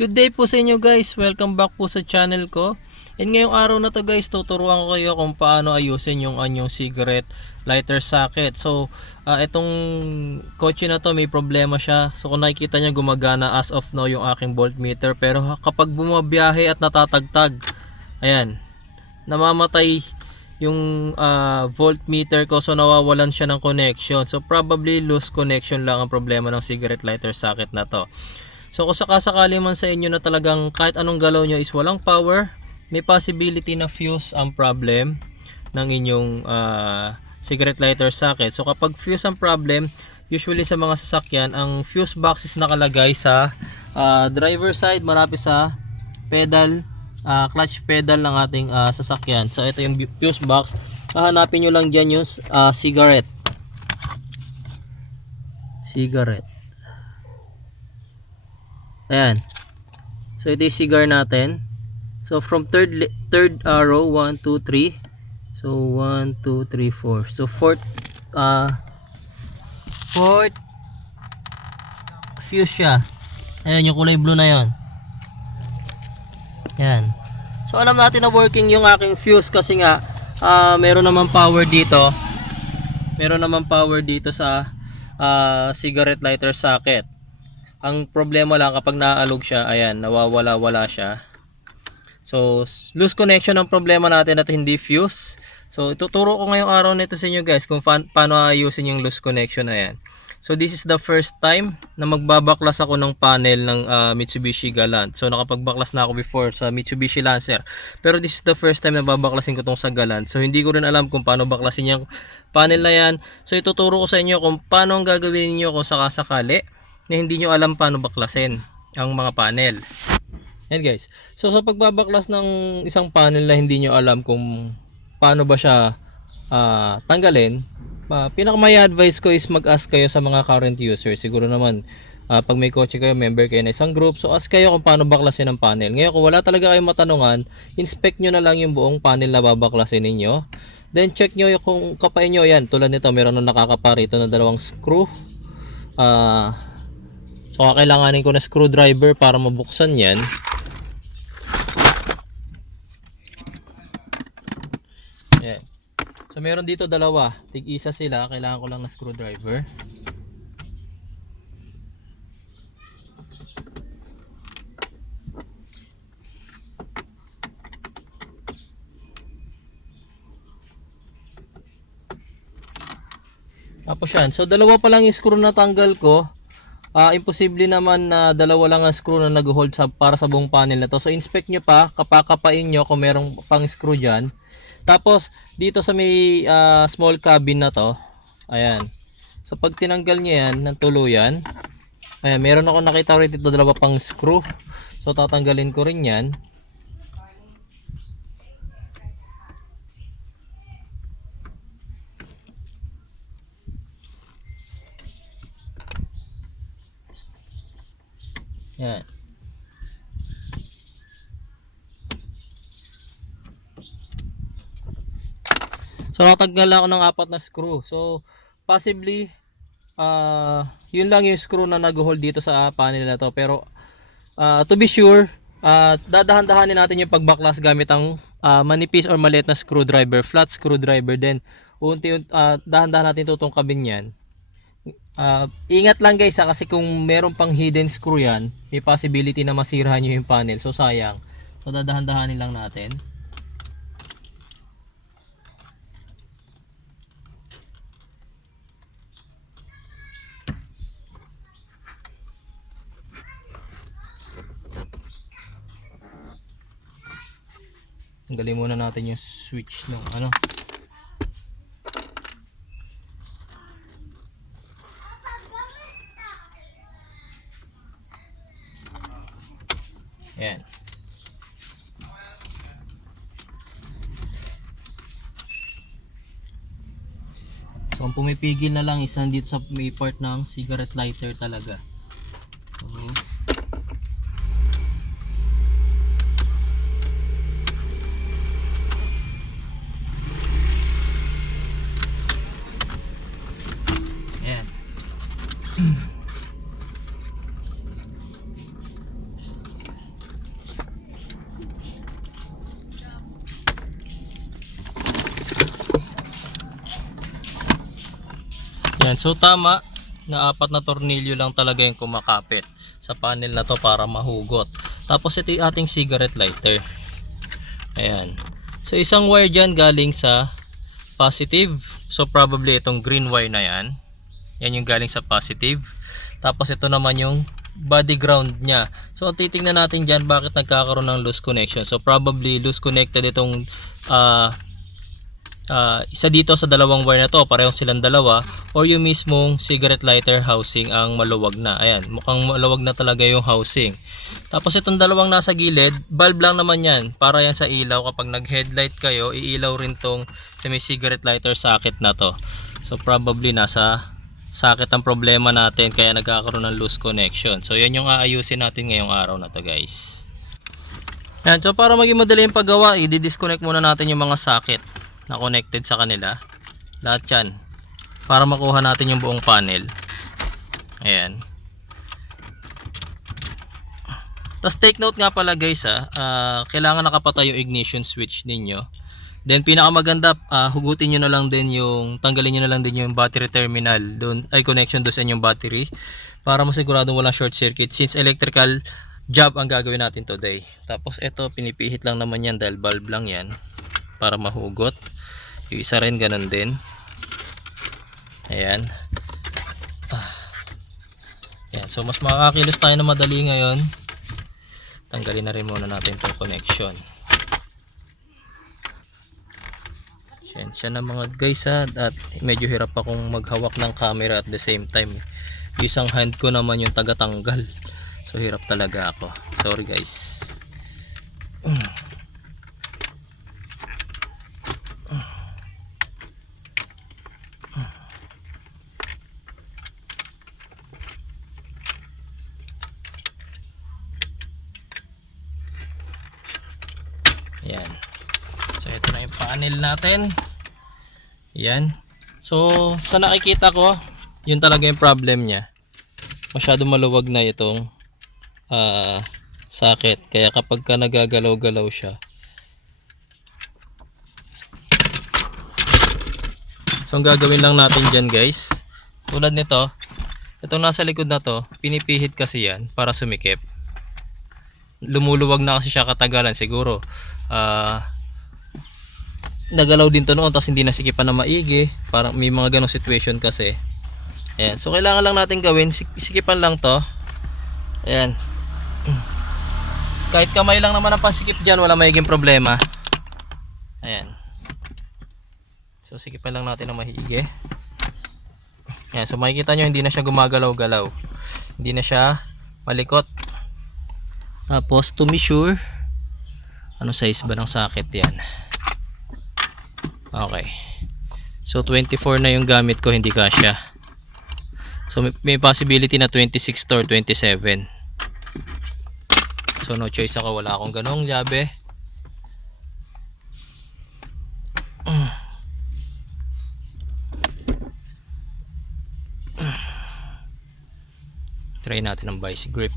Good day po sa inyo guys, welcome back po sa channel ko. And ngayong araw na to guys, tuturuan ko kayo kung paano ayusin yung anyong cigarette lighter socket. So itong kotse na to may problema siya. So kung nakikita nyo gumagana as of now yung aking voltmeter, pero kapag bumabiyahe at natatagtag, ayan, namamatay yung voltmeter ko, so nawawalan siya ng connection. So probably loose connection lang ang problema ng cigarette lighter socket na to. So kung sakasakali man sa inyo na talagang kahit anong galaw nyo is walang power, may possibility na fuse ang problem ng inyong cigarette lighter socket. So kapag fuse ang problem, usually sa mga sasakyan, ang fuse box is nakalagay sa driver side, malapit sa pedal, clutch pedal ng ating sasakyan. So ito yung fuse box. Hahanapin nyo lang dyan yung cigarette. Ayan. So ito yung cigar natin. So from third arrow, 1, 2, 3. So 1, 2, 3, 4. So fourth fuse siya. Ayan yung kulay blue na yon. Ayan. So alam natin na working yung aking fuse kasi nga meron naman power dito. Meron naman power dito sa cigarette lighter socket. Ang problema lang kapag naaalog siya, ayan, nawawala-wala siya. So, loose connection ang problema natin at hindi fuse. So, ituturo ko ngayong araw nito sa inyo guys kung paano ayusin yung loose connection na yan. So, this is the first time na magbabaklas ako ng panel ng Mitsubishi Galant. So, nakapagbaklas na ako before sa Mitsubishi Lancer. Pero this is the first time na babaklasin ko tong sa Galant. So, hindi ko rin alam kung paano baklasin yung panel na yan. So, ituturo ko sa inyo kung paano ang gagawin niyo kung sakasakali na hindi nyo alam paano baklasin ang mga panel. Yan guys. So sa pagbabaklas ng isang panel na hindi nyo alam kung paano ba siya tanggalin, pinakamay advice ko is mag-ask kayo sa mga current users. Siguro naman pag may kotse kayo, member kayo na isang group, so ask kayo kung paano baklasin ang panel. Ngayon kung wala talaga kayong matanungan, inspect nyo na lang yung buong panel na babaklasin ninyo. Then check nyo kung kapain nyo. Yan, tulad nito, meron na nakakapa rito na dalawang screw. So kakailanganin ko na screwdriver para mabuksan yan. Ayan. So meron dito dalawa, tig-isa sila, kailangan ko lang na screwdriver. Tapos yan, so dalawa pa lang yung screw na tanggal ko. Imposible naman na dalawa lang ang screw na nag-hold para sa buong panel na to. So inspect nyo pa, kapakapain nyo kung merong pang screw dyan. Tapos dito sa may small cabin na to, ayan. So pag tinanggal nyo yan ng tuluyan, ayan, meron ako nakita rin dito dalawa pang screw. So tatanggalin ko rin yan. Yan. So natanggal ako ng 4 na screw. So possibly yun lang yung screw na nag-hold dito sa panel na to. Pero to be sure, dadahan-dahanin natin yung pagbaklas gamit ang manipis or maliit na screwdriver, flat screwdriver din. Dahan-dahan natin tutungkabin yan. Ingat lang guys kasi kung meron pang hidden screw yan, may possibility na masirahan nyo yung panel, so sayang. So dadahan-dahanin lang natin. Tanggalin muna natin yung switch ng ano. Ayan. So ang pumipigil na lang is nandito sa may part ng cigarette lighter talaga. So, ayan. Ayan, so tama na 4 na tornilyo lang talaga yung kumakapit sa panel na to para mahugot. Tapos ito yung ating cigarette lighter. Ayan. So isang wire dyan galing sa positive. So probably itong green wire na yan. Yan yung galing sa positive. Tapos ito naman yung body ground nya. So titingnan natin dyan bakit nagkakaroon ng loose connection. So probably loose connected itong isa dito sa dalawang wire na to, parehong silang dalawa, or yung mismong cigarette lighter housing ang maluwag na. Ayan, mukhang maluwag na talaga yung housing. Tapos itong dalawang nasa gilid, bulb lang naman yan, para yan sa ilaw. Kapag nag headlight kayo, iilaw rin tong sa may cigarette lighter socket na to. So probably nasa socket ang problema natin, kaya nagkakaroon ng loose connection. So yan yung aayusin natin ngayong araw na to, guys. Yan, so para maging madali yung paggawa, i-disconnect muna natin yung mga socket na connected sa kanila, lahat yan, para makuha natin yung buong panel. Ayan. Tapos take note nga pala, guys, kailangan nakapatay yung ignition switch ninyo. Then pinakamaganda, hugutin nyo na lang din yung, tanggalin nyo na lang din yung battery terminal doon, ay connection doon sa inyong battery, para masiguradong walang short circuit, since electrical job ang gagawin natin today. Tapos ito, pinipihit lang naman yan dahil bulb lang yan para mahugot. Yung isa rin ganun din. Ayan. Ayan. So mas makakakilos tayo na madali ngayon. Tanggalin na rin muna natin itong connection. Siya na mga guys, at medyo hirap akong maghawak ng camera at the same time. Yung isang hand ko naman yung tagatanggal. So hirap talaga ako. Sorry guys. Yan. So ito na yung panel natin. Yan. So sa nakikita ko, yun talaga yung problem niya. Masyado maluwag na itong socket. Kaya kapag ka nagagalaw-galaw siya. So ang gagawin lang natin dyan, guys, tulad nito, itong nasa likod na to, pinipihit kasi yan para sumikip. Lumuluwag na kasi siya katagalan, siguro nagalaw din to noon, tapos hindi nasikipan na maigi. Parang may mga ganong situation kasi. Ayan. So kailangan lang natin gawin, sikipan lang to. Ayan. Kahit kamay lang naman ang pansikip dyan, wala maiging problema. Ayan. So sikipan lang natin ng maigi. Ayan. So makikita nyo, hindi na siya gumagalaw-galaw, hindi na siya malikot. Tapos to be sure, ano size ba ng socket yan? Okay. So 24 na yung gamit ko, hindi kasya. So may possibility na 26 to or 27. So no choice ako, wala akong ganong llabe. Try natin ang vice grip.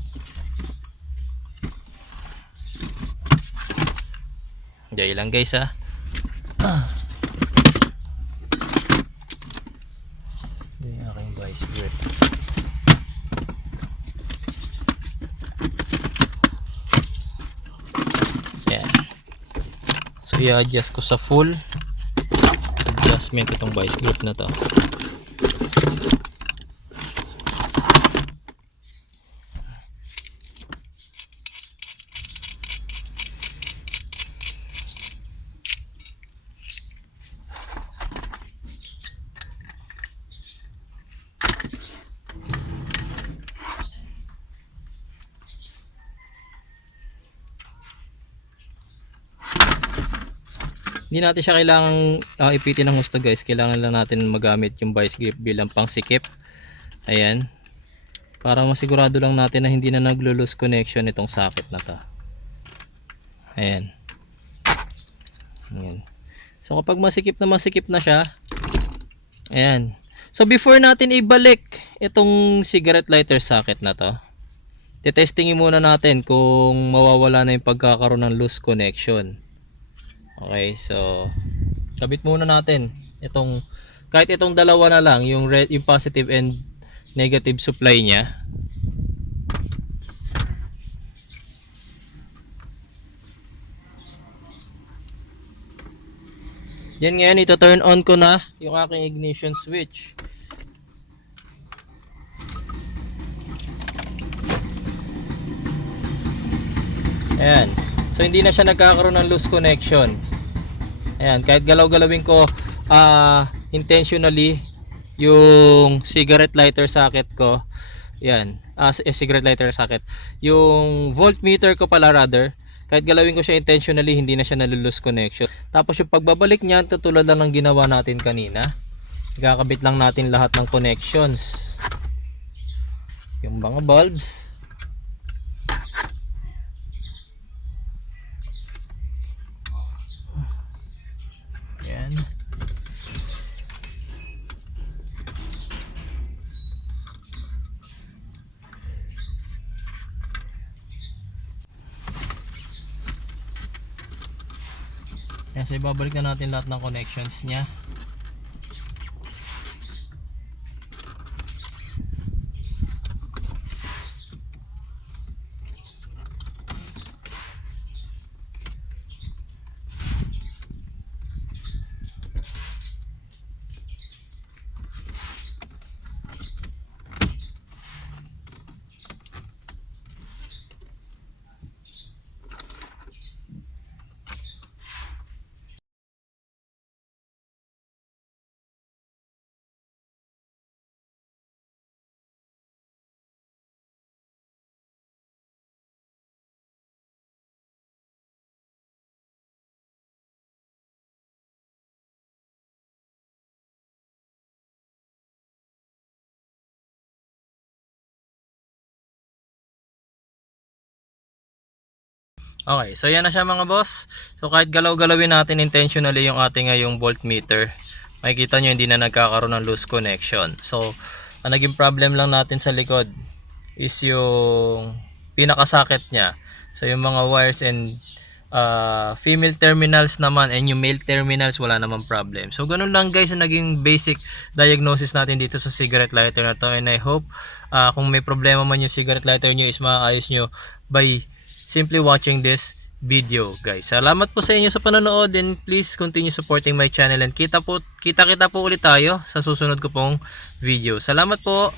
Diyan lang guys, ha. Yung aking vice grip. Yan. So i-adjust ko sa full adjustment itong vice grip na to. Hindi natin siya kailangang ipitin ng husto, guys. Kailangan lang natin magamit yung vice grip bilang pangsikip. Ayan. Para masigurado lang natin na hindi na naglo-loose connection itong socket na to. Ayan. Ayan. So kapag masikip na siya, ayan. So before natin ibalik itong cigarette lighter socket na to, tetestingin muna natin kung mawawala na yung pagkakaroon ng loose connection. Okay, so kabit muna natin itong kahit itong dalawa na lang, yung yung positive and negative supply niya. Yan, ngayon ito turn on ko na yung aking ignition switch. Ayan. So hindi na siya nagkakaroon ng loose connection. Ayan, kahit galaw-galawin ko intentionally yung cigarette lighter socket ko. Ayan, cigarette lighter socket. Yung voltmeter ko pala rather, kahit galawin ko siya intentionally, hindi na siya nalulose connection. Tapos yung pagbabalik niya, tutulad lang ng ginawa natin kanina. Ikakabit lang natin lahat ng connections. Yung mga bulbs. Ayan. Ayan, so ibabalik na natin lahat ng connections niya. Okay, so yan na siya mga boss. So kahit galaw-galawin natin intentionally yung ating yung voltmeter, makikita nyo hindi na nagkakaroon ng loose connection. So ang naging problem lang natin sa likod is yung pinaka-socket niya. So yung mga wires and female terminals naman and yung male terminals, wala namang problem. So ganun lang guys yung naging basic diagnosis natin dito sa cigarette lighter na to, and I hope kung may problema man yung cigarette lighter nyo is maayos nyo by simply watching this video guys. Salamat po sa inyo sa panonood, and please continue supporting my channel, and kita po ulit tayo sa susunod ko pong video. Salamat po.